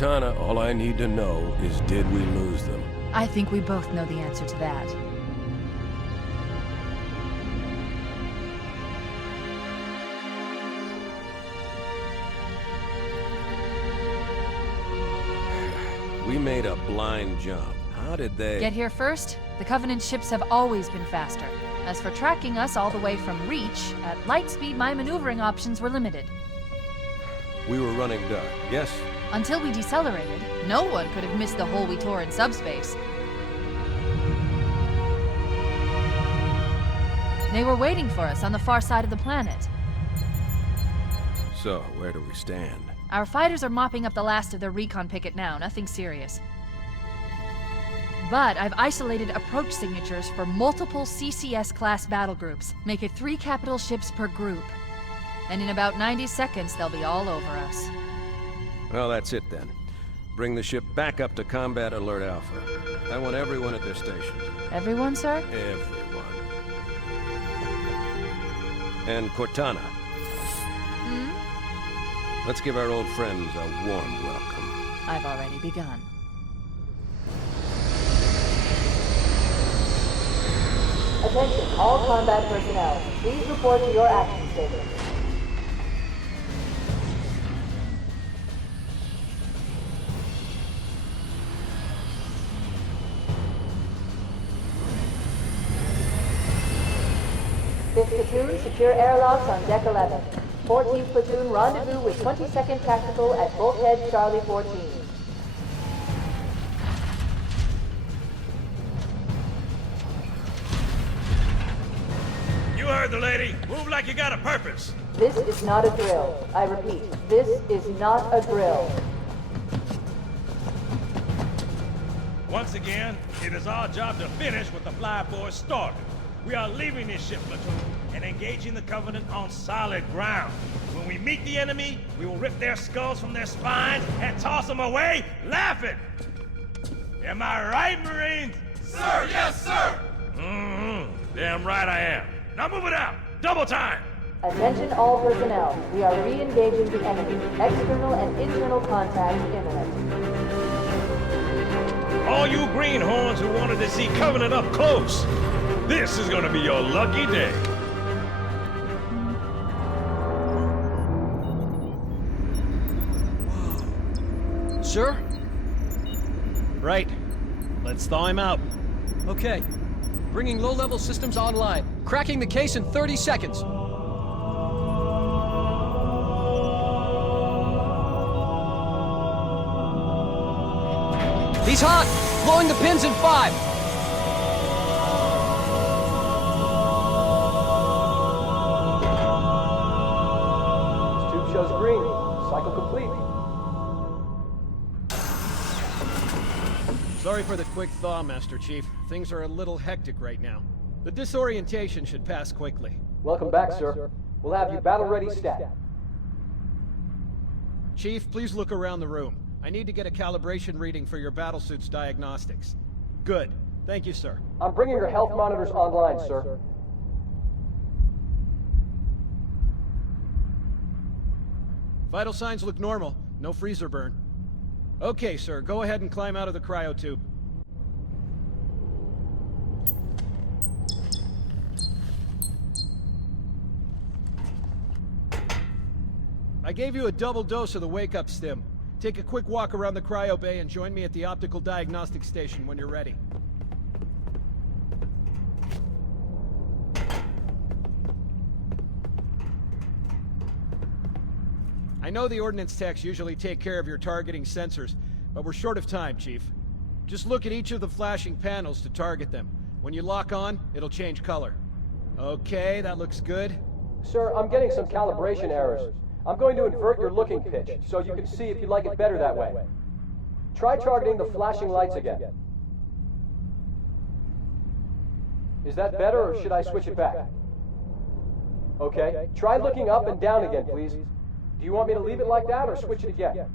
Cortana, all I need to know is did we lose them? I think we both know the answer to that. We made a blind jump. How did they... Get here first? The Covenant ships have always been faster. As for tracking us all the way from Reach, at light speed my maneuvering options were limited. We were running dark, yes? Until we decelerated, no one could have missed the hole we tore in subspace. They were waiting for us on the far side of the planet. So, where do we stand? Our fighters are mopping up the last of their recon picket now, nothing serious. But I've isolated approach signatures for multiple CCS-class battle groups. Make it 3 capital ships per group. And in about 90 seconds, they'll be all over us. Well, that's it then. Bring the ship back up to Combat Alert Alpha. I want everyone at their stations. Everyone, sir? Everyone. And Cortana. Hmm? Let's give our old friends a warm welcome. I've already begun. Attention, all combat personnel. Please report to your action stations. Fifth platoon, secure airlocks on deck 11. 14th platoon, rendezvous with 22nd Tactical at Bulkhead Charlie 14. You heard the lady. Move like you got a purpose. This is not a drill. I repeat, this is not a drill. Once again, it is our job to finish what the Flyboys started. We are leaving this ship platoon and engaging the Covenant on solid ground. When we meet the enemy, we will rip their skulls from their spines and toss them away, laughing. Am I right, Marines? Sir, yes, sir! Damn right I am. Now move it out! Double time! Attention all personnel. We are re-engaging the enemy. External and internal contact imminent. All you greenhorns who wanted to see Covenant up close, this is gonna be your lucky day. Sir? Right. Let's thaw him out. Okay. Bringing low-level systems online. Cracking the case in 30 seconds. He's hot! Blowing the pins in 5! Tube shows green. Cycle complete. Sorry for the quick thaw, Master Chief. Things are a little hectic right now. The disorientation should pass quickly. Welcome back, sir. We'll have you battle-ready stat. Chief, please look around the room. I need to get a calibration reading for your battlesuit's diagnostics. Good. Thank you, sir. I'm bringing your health monitors online, sir. Vital signs look normal. No freezer burn. Okay, sir. Go ahead and climb out of the cryotube. I gave you a double dose of the wake-up stim. Take a quick walk around the cryo bay and join me at the optical diagnostic station when you're ready. I know the ordnance techs usually take care of your targeting sensors, but we're short of time, Chief. Just look at each of the flashing panels to target them. When you lock on, it'll change color. Okay, that looks good. Sir, I'm getting some calibration errors. I'm going to invert your looking pitch, so you can see if you like it better that way. Try targeting the flashing lights again. Is that better, or should I switch it back? Okay, try looking up and down again, please. Do you want me to leave it like that, or switch it again?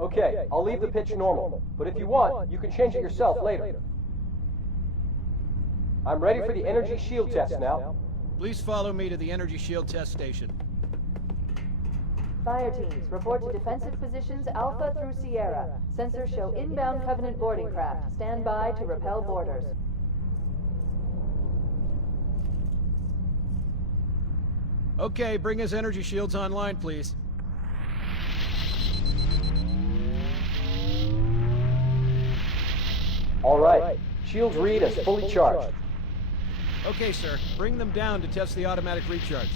Okay, I'll leave the pitch normal, but if you want, you can change it yourself later. I'm ready for the energy shield test now. Please follow me to the energy shield test station. Fire teams, report to defensive positions Alpha through Sierra. Sensors show inbound Covenant boarding craft. Stand by to repel boarders. Okay, bring his energy shields online, please. All right. Shields read as fully charged. Okay, sir. Bring them down to test the automatic recharge.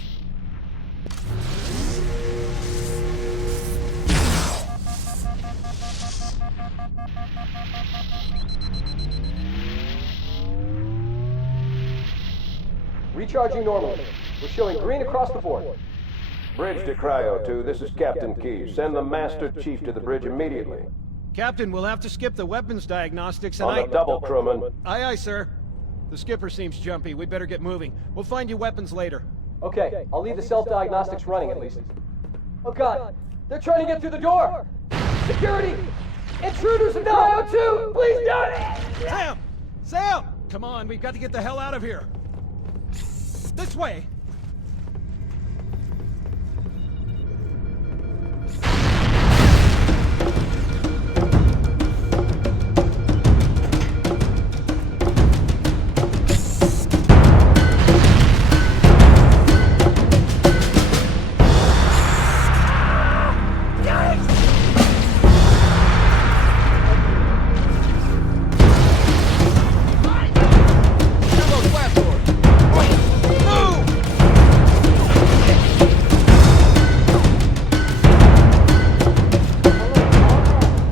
Recharging normally. We're showing green across the board. Bridge to Cryo 2, this is Captain Keyes. Send the Master Chief to the bridge immediately. Captain, we'll have to skip the weapons diagnostics and On the double, crewman. Aye, aye, sir. The skipper seems jumpy. We better get moving. We'll find you weapons later. Okay, I'll leave the self-diagnostics running at least. Oh god, they're trying to get through the door! Security! Intruders in Cryo 2! Please don't! Sam! Sam! Come on, we've got to get the hell out of here. This way!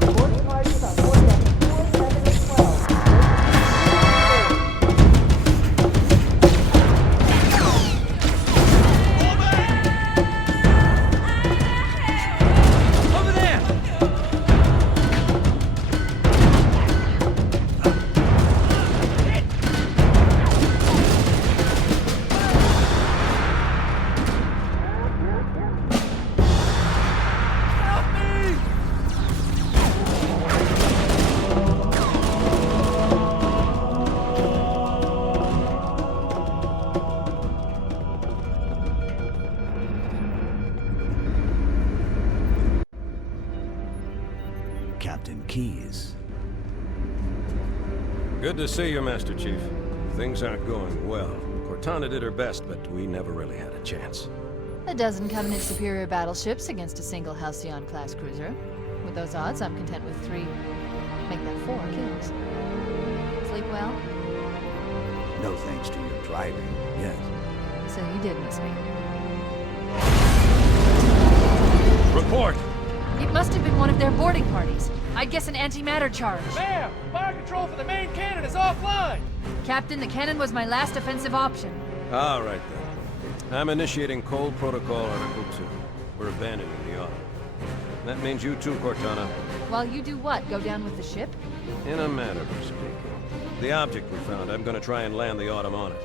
Boarding parties on board decks 4, 7, and 12. Over there! Captain Keyes. Good to see you, Master Chief. Things aren't going well. Cortana did her best, but we never really had a chance. A dozen Covenant superior battleships against a single Halcyon-class cruiser. With those odds, I'm content with 3. Make that 4 kills. Sleep well? No thanks to your driving, yes. So you did miss me. Report! It must have been one of their boarding parties. I'd guess an antimatter charge. Ma'am, fire control for the main cannon is offline! Captain, the cannon was my last offensive option. All right, then. I'm initiating Cold Protocol Article 2. We're abandoning the Autumn. That means you too, Cortana. While you do what? Go down with the ship? In a manner of speaking. The object we found, I'm gonna try and land the Autumn on it.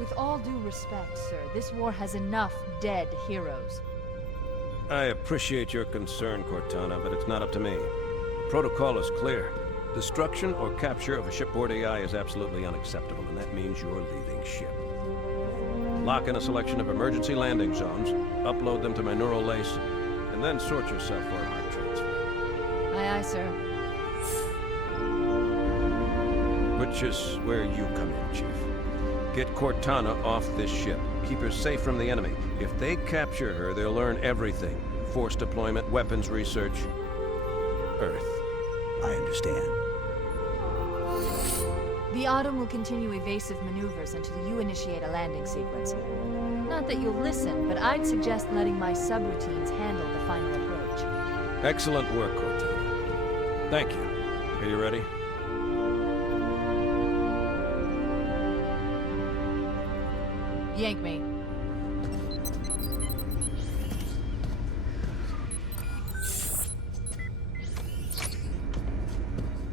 With all due respect, sir, this war has enough dead heroes. I appreciate your concern, Cortana, but it's not up to me. The protocol is clear. Destruction or capture of a shipboard AI is absolutely unacceptable, and that means you're leaving ship. Lock in a selection of emergency landing zones, upload them to my neural lace, and then sort yourself for a heart transfer. Aye, aye, sir. Which is where you come in, Chief. Get Cortana off this ship. Keep her safe from the enemy. If they capture her, they'll learn everything. Force deployment, weapons research, Earth. I understand. The Autumn will continue evasive maneuvers until you initiate a landing sequence. Not that you'll listen, but I'd suggest letting my subroutines handle the final approach. Excellent work, Cortana. Thank you. Are you ready? Yank me.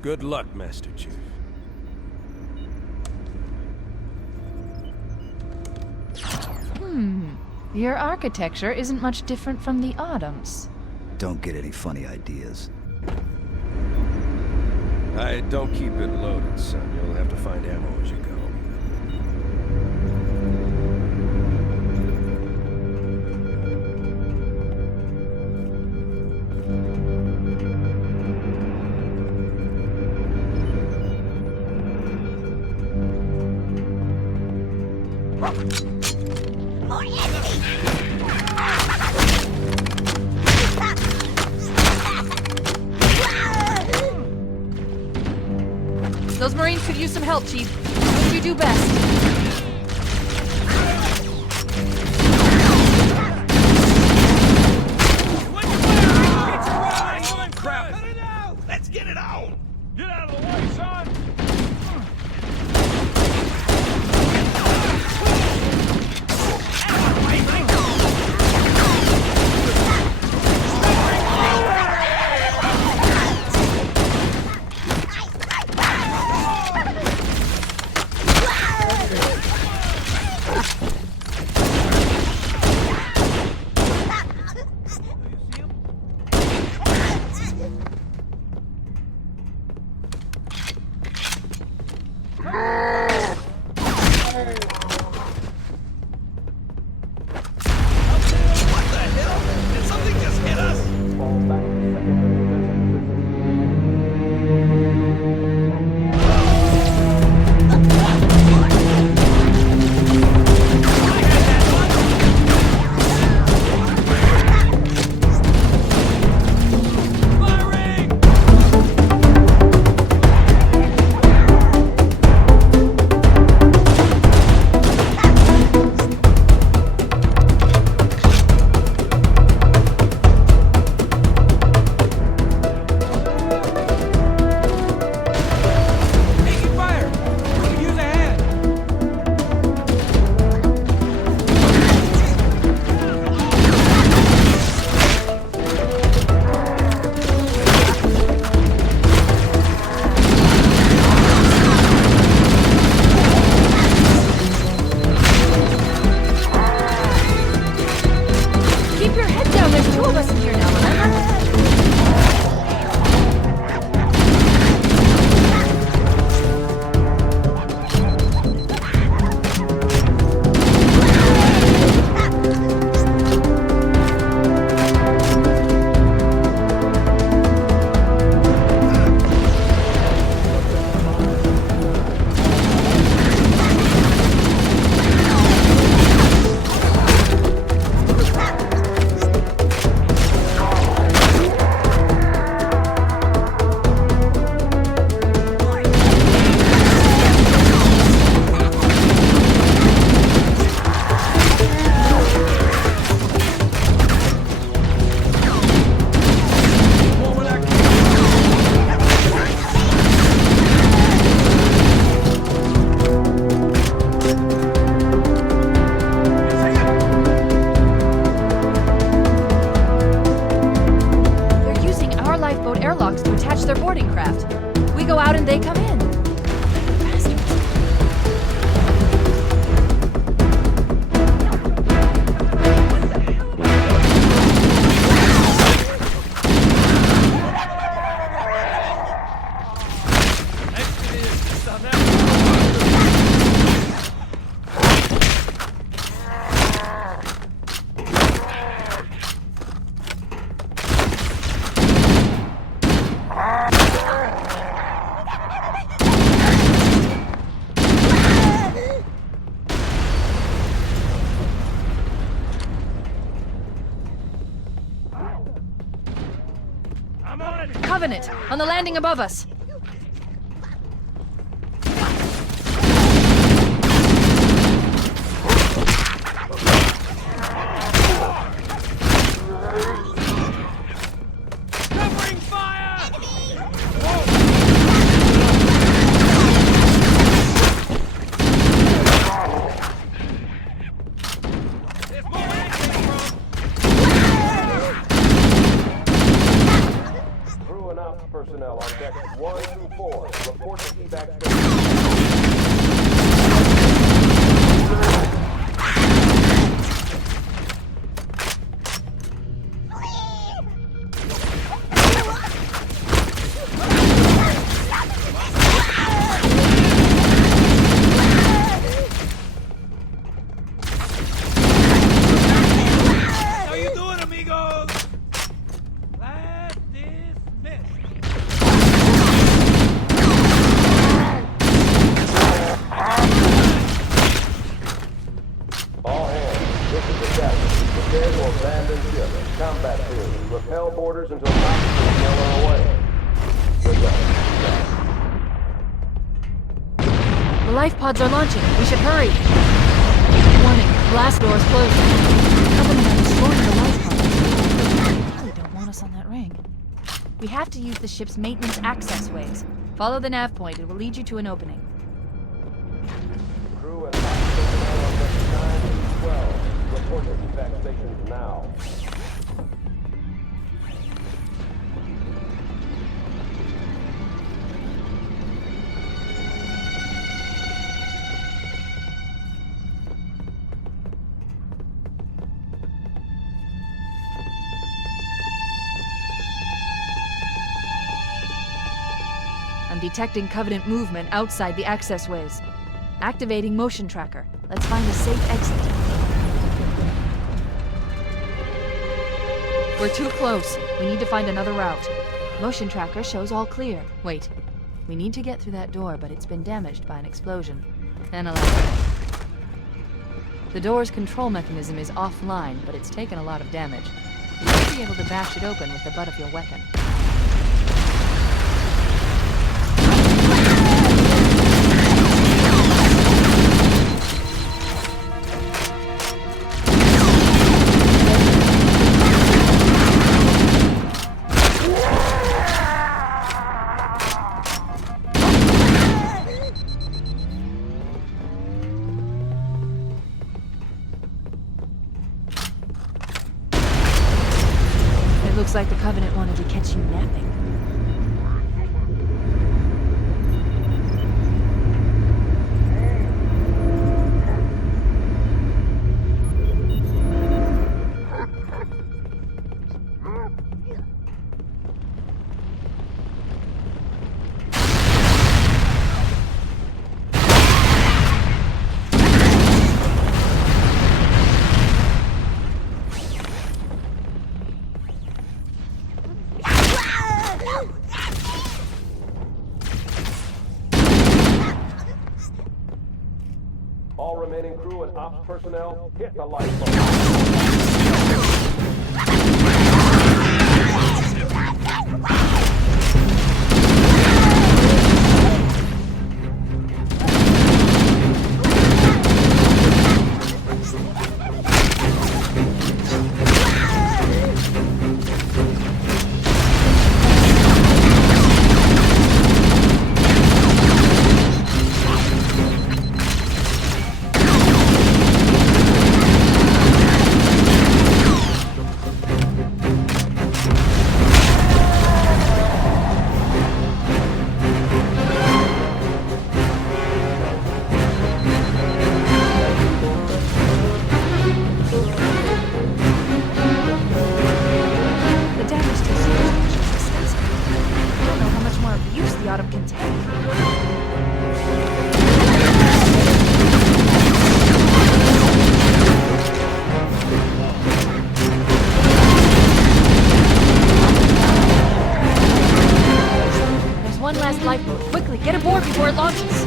Good luck, Master Chief. Your architecture isn't much different from the Autumn's. Don't get any funny ideas. I don't keep it loaded, son. You'll have to find ammo as you go. Those Marines could use some help, Chief. Do what you do best. Let's get it on! Get out of the way, son! Covenant, on the landing above us. Covering fire! There's more where that came from. Crew and ops personnel on decks 1 through 4. Report to evac station. How you doing, amigos? Last dismissed. life pods are launching. We should hurry. Warning, blast doors closing. Covenant are destroying the life pods. They really don't want us on that ring. We have to use the ship's maintenance access ways. Follow the nav point. It will lead you to an opening. Crew and personnel on deck 9 and 12. Report to evac stations now. I'm detecting Covenant movement outside the access ways. Activating motion tracker. Let's find a safe exit. We're too close. We need to find another route. Motion tracker shows all clear. Wait. We need to get through that door, but it's been damaged by an explosion. Analyze. The door's control mechanism is offline, but it's taken a lot of damage. You should be able to bash it open with the butt of your weapon. Looks like the Covenant wanted to catch you napping. All remaining crew and ops personnel, hit the lifeboat. Lifeboat, quickly, get aboard before it launches!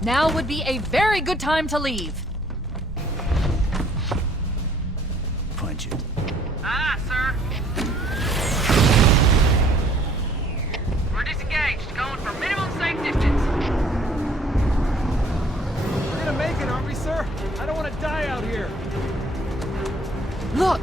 Now would be a very good time to leave. Punch it. Aye, sir. We're disengaged, going for minimum safe distance. We're gonna make it, aren't we, sir? I don't want to die out here. Look!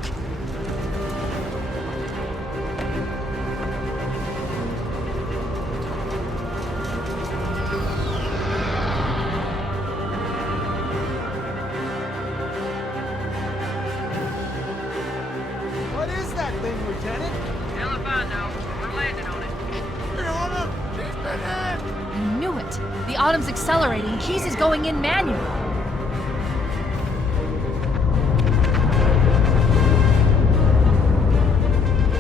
The Autumn's accelerating. Keyes is going in manual.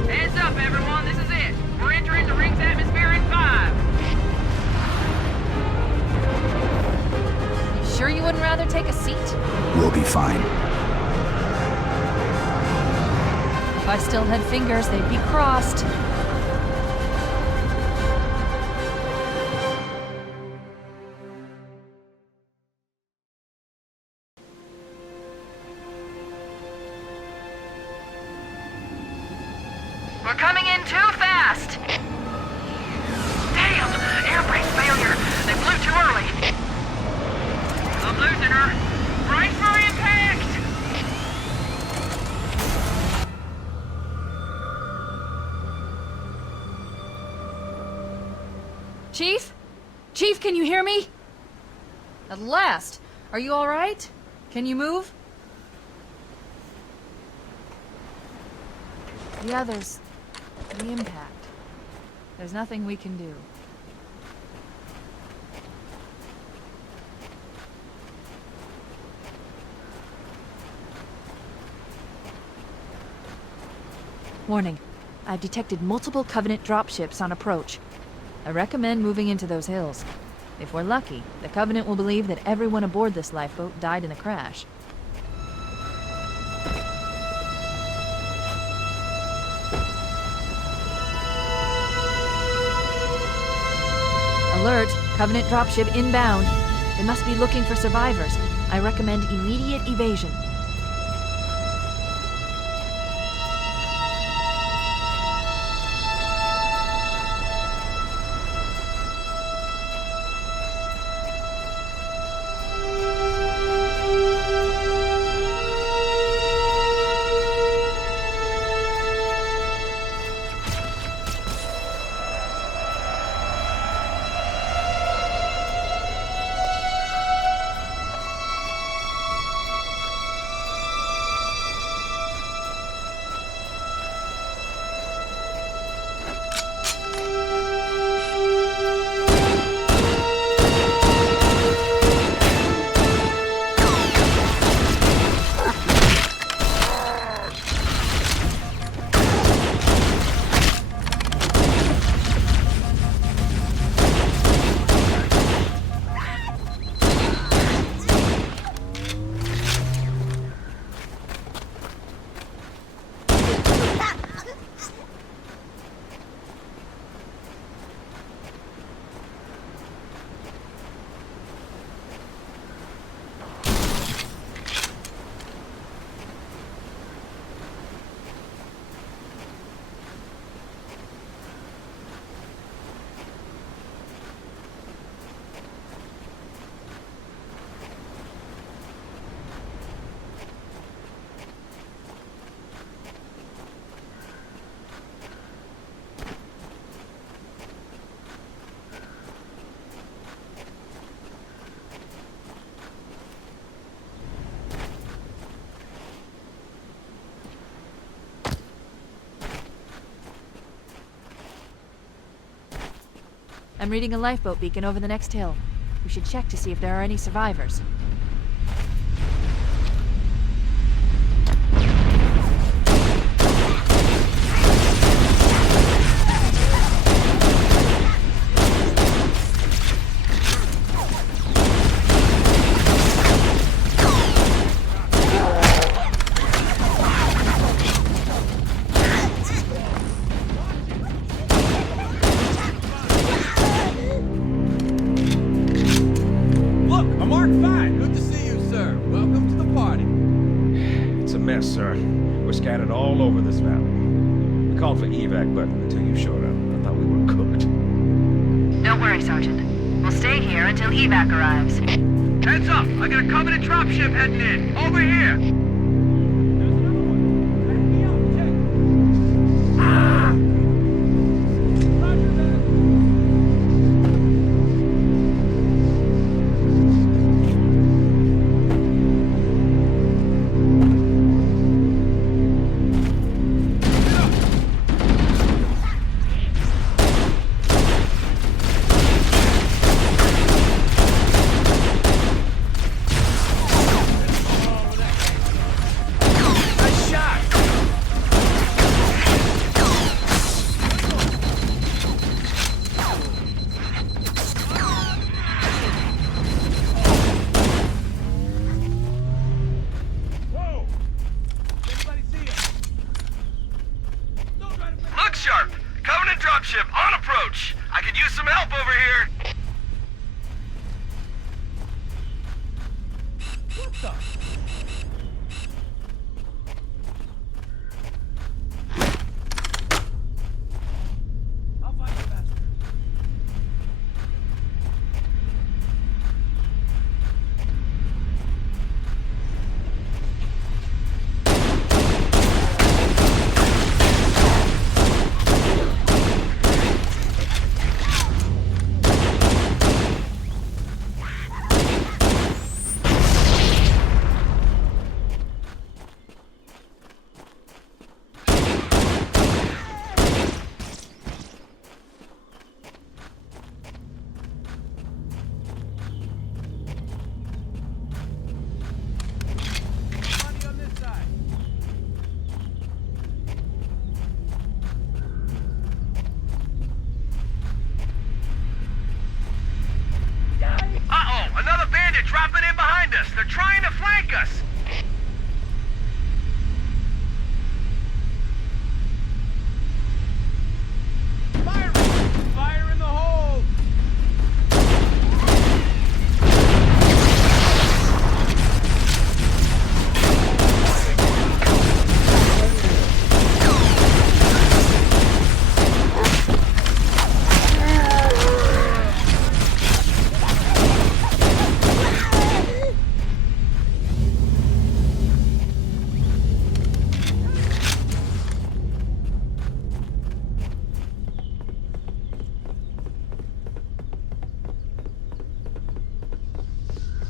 Heads up, everyone. This is it. We're entering the ring's atmosphere in 5. You sure you wouldn't rather take a seat? We'll be fine. If I still had fingers, they'd be crossed. We're coming in too fast. Damn! Air brake failure. They flew too early. I'm losing her. Brace for impact! Chief? Chief, can you hear me? At last. Are you all right? Can you move? The others. The impact. There's nothing we can do. Warning. I've detected multiple Covenant dropships on approach. I recommend moving into those hills. If we're lucky, the Covenant will believe that everyone aboard this lifeboat died in the crash. Alert! Covenant dropship inbound. They must be looking for survivors. I recommend immediate evasion. I'm reading a lifeboat beacon over the next hill. We should check to see if there are any survivors. Sir. We're scattered all over this valley. We called for evac, but until you showed up, I thought we were cooked. Don't worry, Sergeant. We'll stay here until evac arrives. Heads up! I got a Covenant dropship heading in. Over here! dropship on approach. I could use some help over here. What the? I'll find you faster. Money on this side. Uh-oh, another bandit dropping in behind us. They're trying to flank us. Fire! Fire in the hole!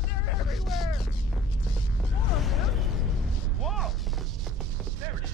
They're everywhere! More of them! Whoa! There it is.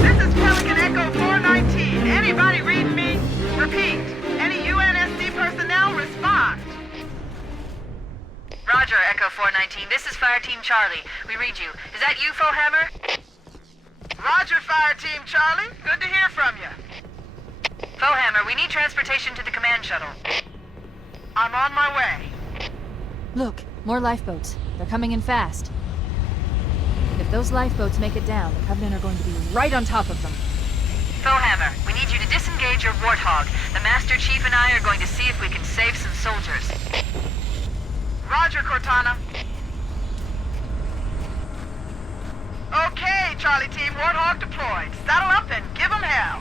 This is Pelican Echo 419. Anybody reading me? Repeat. Any UNSC personnel respond. Roger, Echo 419. This is Fire Team Charlie. We read you. Is that you, Fohammer? Roger, Fire Team Charlie. Good to hear from you. Fohammer, we need transportation to the command shuttle. I'm on my way. Look, more lifeboats. They're coming in fast. If those lifeboats make it down, the Covenant are going to be right on top of them. Fohammer, we need you to disengage your Warthog. The Master Chief and I are going to see if we can save some soldiers. Roger, Cortana. Okay, Charlie Team, Warthog deployed. Saddle up and give them hell.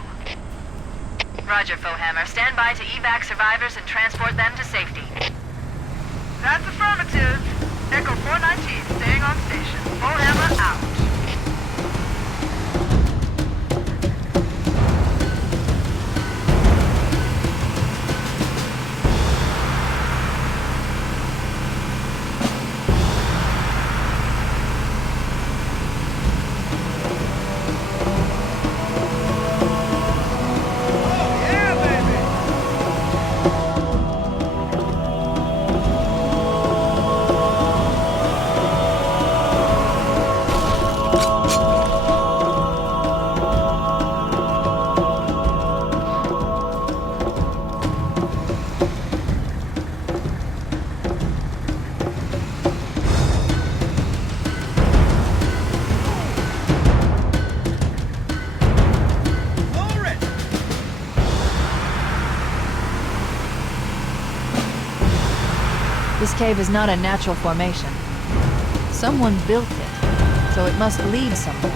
Roger, Fohammer. Stand by to evac survivors and transport them to safety. That's affirmative. Echo 419, staying on station. Fohammer out. This cave is not a natural formation. Someone built it, so it must lead somewhere.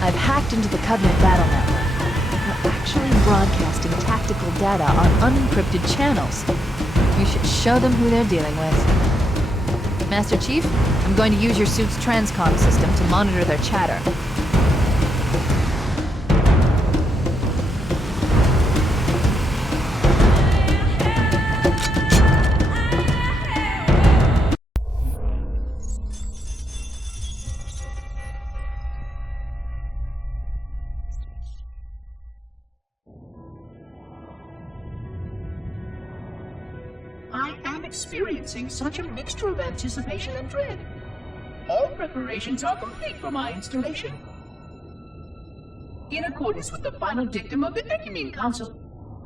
I've hacked into the Covenant battle network. They're actually broadcasting tactical data on unencrypted channels. We should show them who they're dealing with. Master Chief, I'm going to use your suit's transcom system to monitor their chatter. I am experiencing such a mixture of anticipation and dread. All preparations are complete for my installation. In accordance with the final dictum of the Ecumene Council,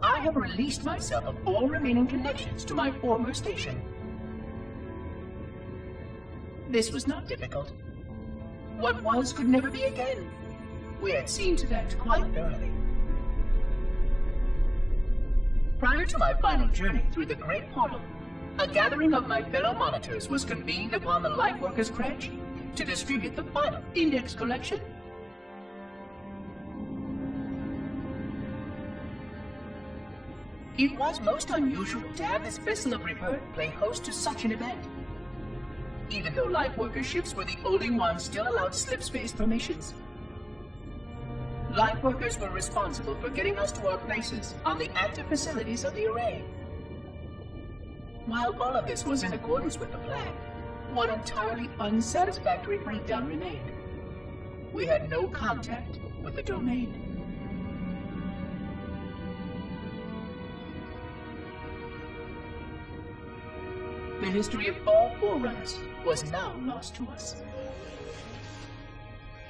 I have released myself of all remaining connections to my former station. This was not difficult. What was could never be again. We had seen to that quite thoroughly. Prior to my final journey through the Great Portal, a gathering of my fellow monitors was convened upon the Lightworkers' Crash to distribute the final index collection. It was most unusual to have this vessel of rebirth play host to such an event. Even though Lightworker ships were the only ones still allowed slip-space formations, Lightworkers were responsible for getting us to our places on the active facilities of the array. While all of this was in accordance with the plan, one entirely unsatisfactory breakdown remained. We had no contact with the domain. The history of all Forerunners was now lost to us.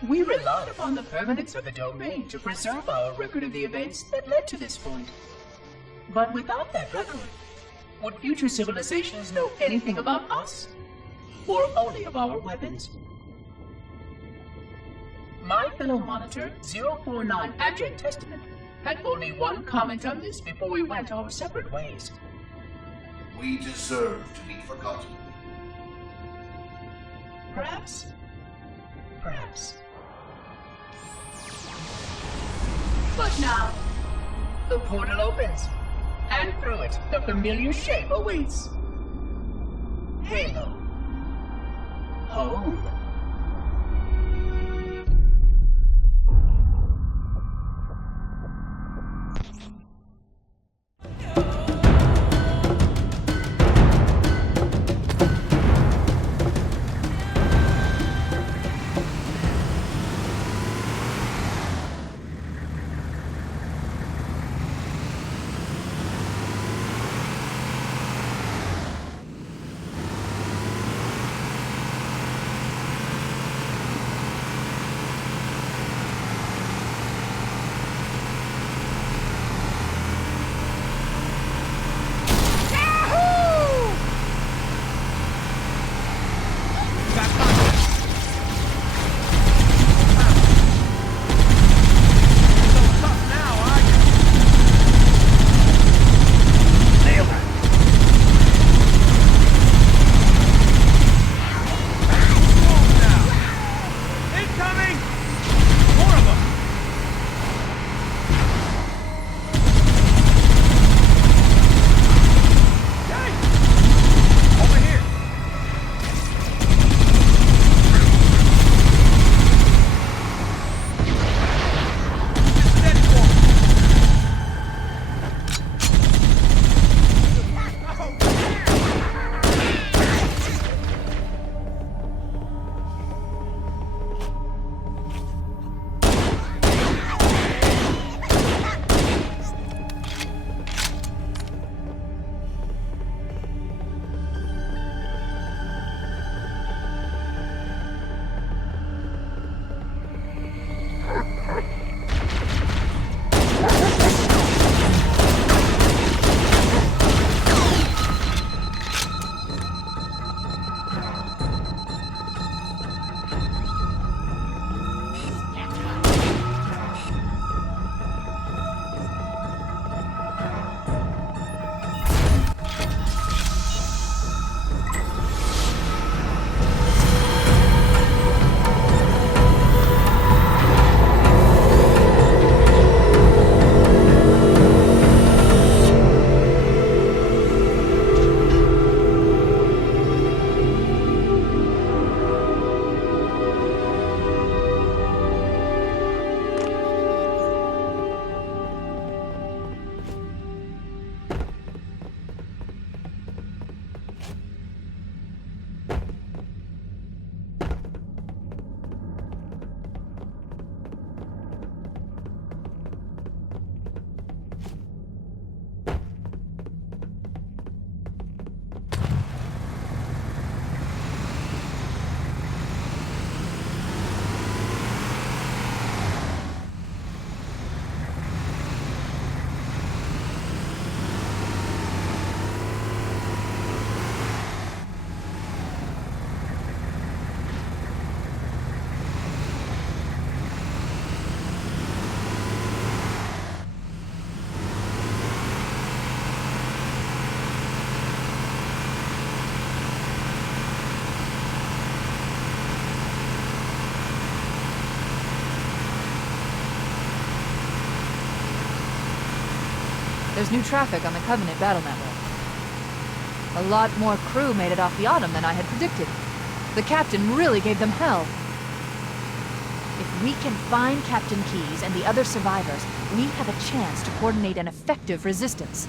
We relied upon the permanence of the domain to preserve our record of the events that led to this point. But without that record, would future civilizations know anything about us? Or only of our weapons? My fellow monitor, 049 Abject Testament, had only one comment on this before we went our separate ways. We deserve to be forgotten. Perhaps. Perhaps. But now, the portal opens, and through it, the familiar shape awaits. Halo. Home. There's new traffic on the Covenant battle network. A lot more crew made it off the Autumn than I had predicted. The captain really gave them hell. If we can find Captain Keyes and the other survivors, we have a chance to coordinate an effective resistance.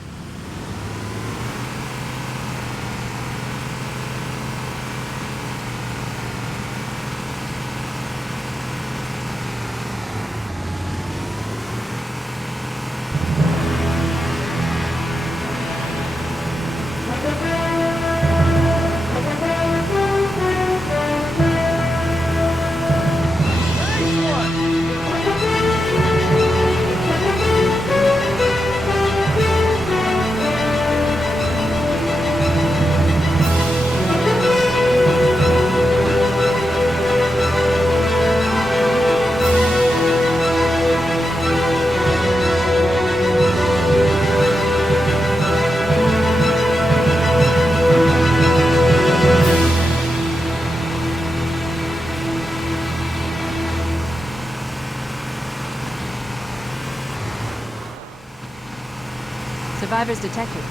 Survivors detected.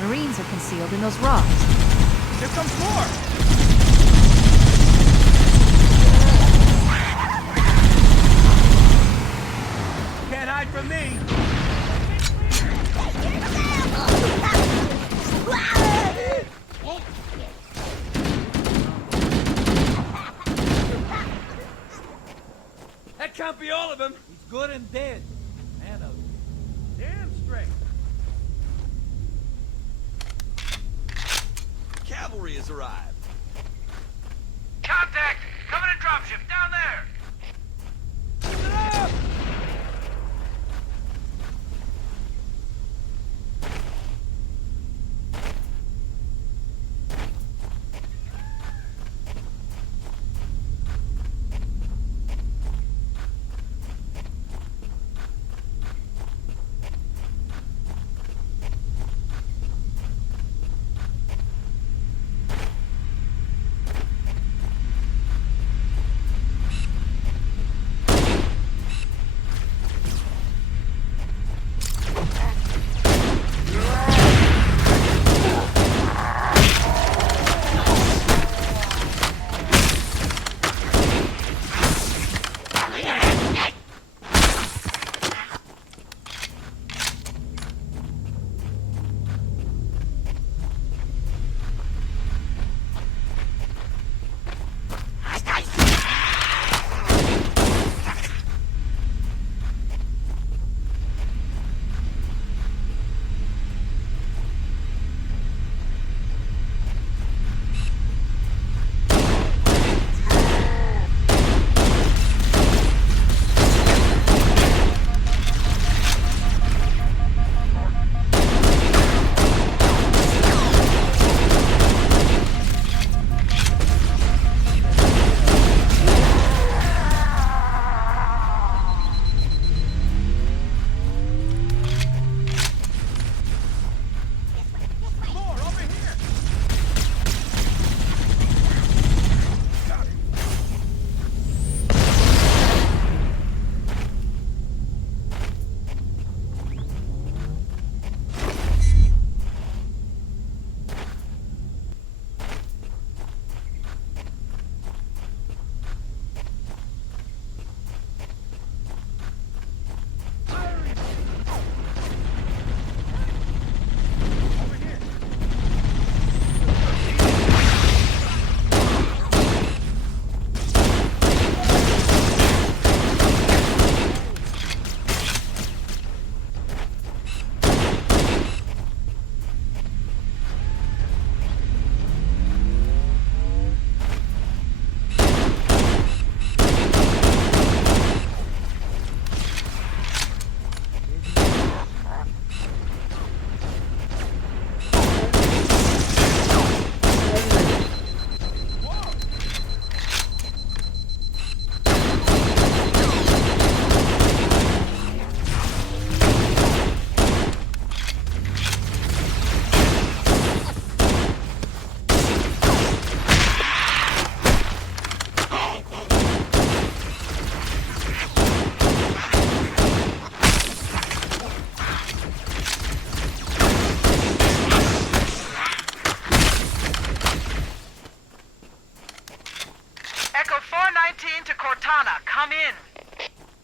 Marines are concealed in those rocks. Here comes more! Can't hide from me! That can't be all of them! He's good and dead. Man of damn strength. Cavalry has arrived. Contact! Covenant dropship down there!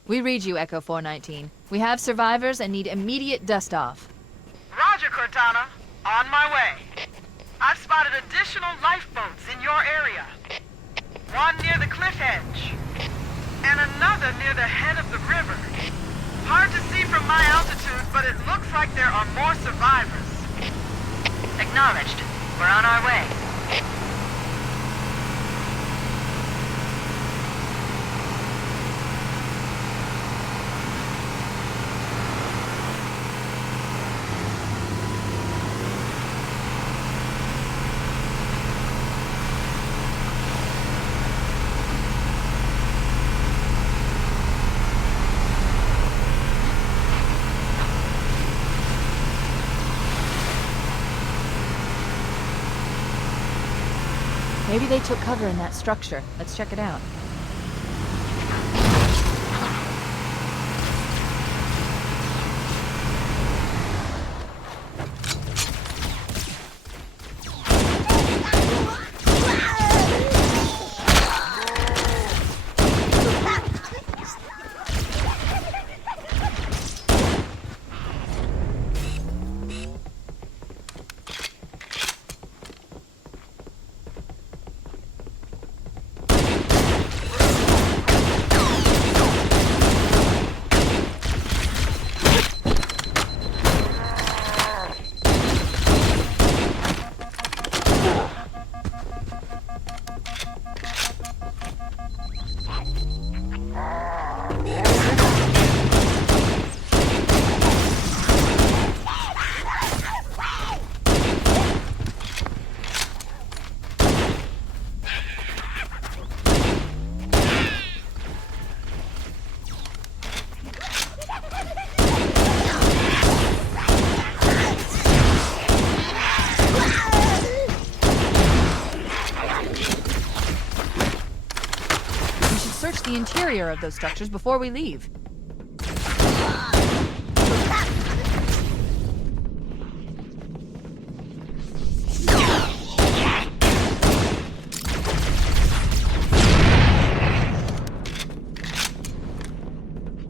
We read you, Echo 419. We have survivors and need immediate dust-off. Roger, Cortana. On my way. I've spotted additional lifeboats in your area. One near the cliff edge, and another near the head of the river. Hard to see from my altitude, but it looks like there are more survivors. Acknowledged. We're on our way. Maybe they took cover in that structure. Let's check it out. The interior of those structures before we leave.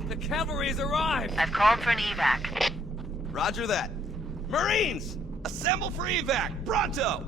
The cavalry's arrived! I've called for an evac. Roger that. Marines! Assemble for evac! Pronto!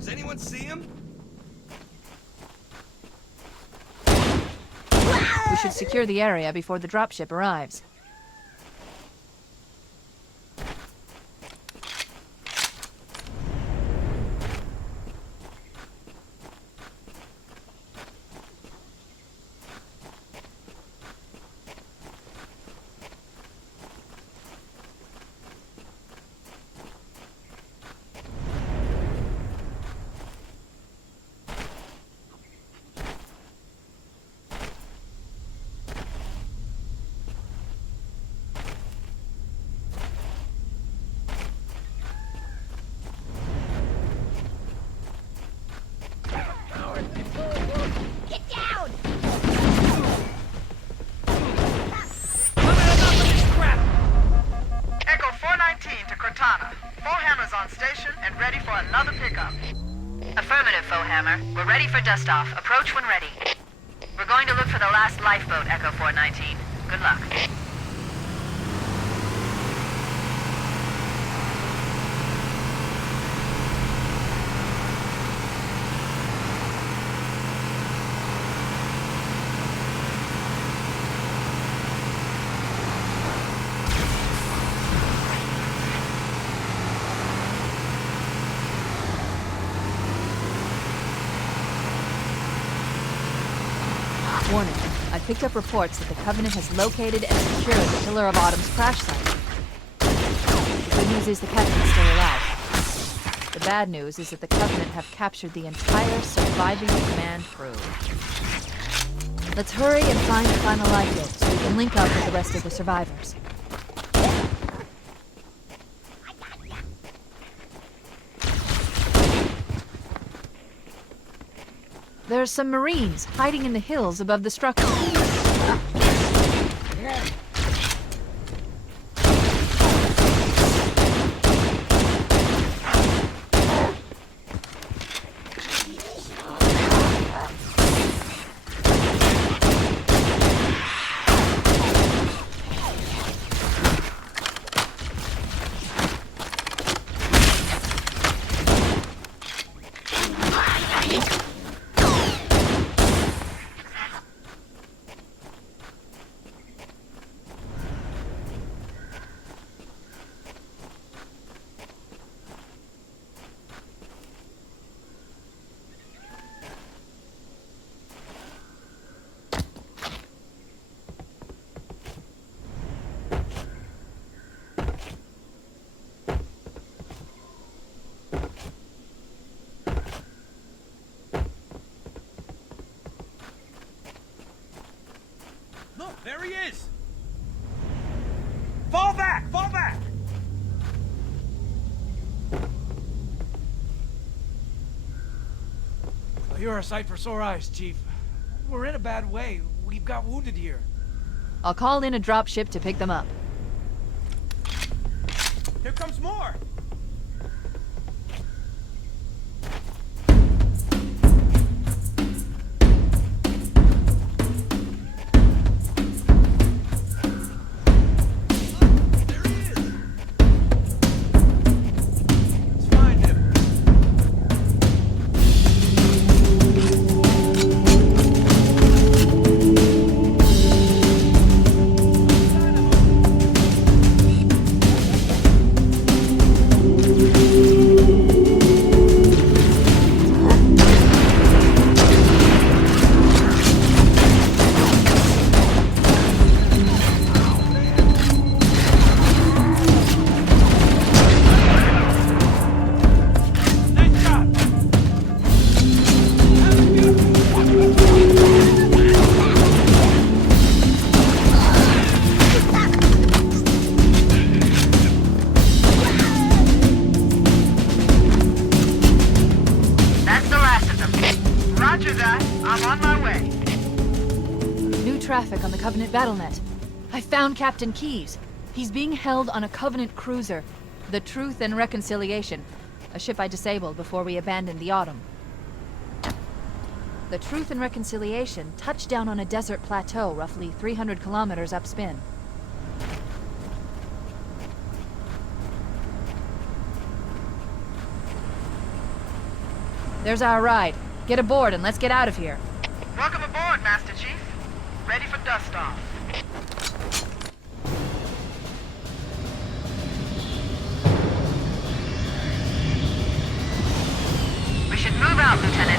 Does anyone see him? We should secure the area before the dropship arrives. Ready for dust-off. Approach when ready. We're going to look for the last lifeboat, Echo 419. Good luck. Warning. I picked up reports that the Covenant has located and secured the Pillar of Autumn's crash site. The good news is the captain is still alive. The bad news is that the Covenant have captured the entire surviving command crew. Let's hurry and find the final lifeboat so we can link up with the rest of the survivors. There are some Marines hiding in the hills above the structure. Look, there he is! Fall back! Fall back! Well, you're a sight for sore eyes, Chief. We're in a bad way. We've got wounded here. I'll call in a dropship to pick them up. Here comes more! Traffic on the Covenant BattleNet. I found Captain Keyes. He's being held on a Covenant cruiser, the Truth and Reconciliation, a ship I disabled before we abandoned the Autumn. The Truth and Reconciliation touched down on a desert plateau roughly 300 kilometers upspin. There's our ride. Get aboard and let's get out of here. Welcome aboard, Master Chief. Ready for dust-off. We should move out, Lieutenant.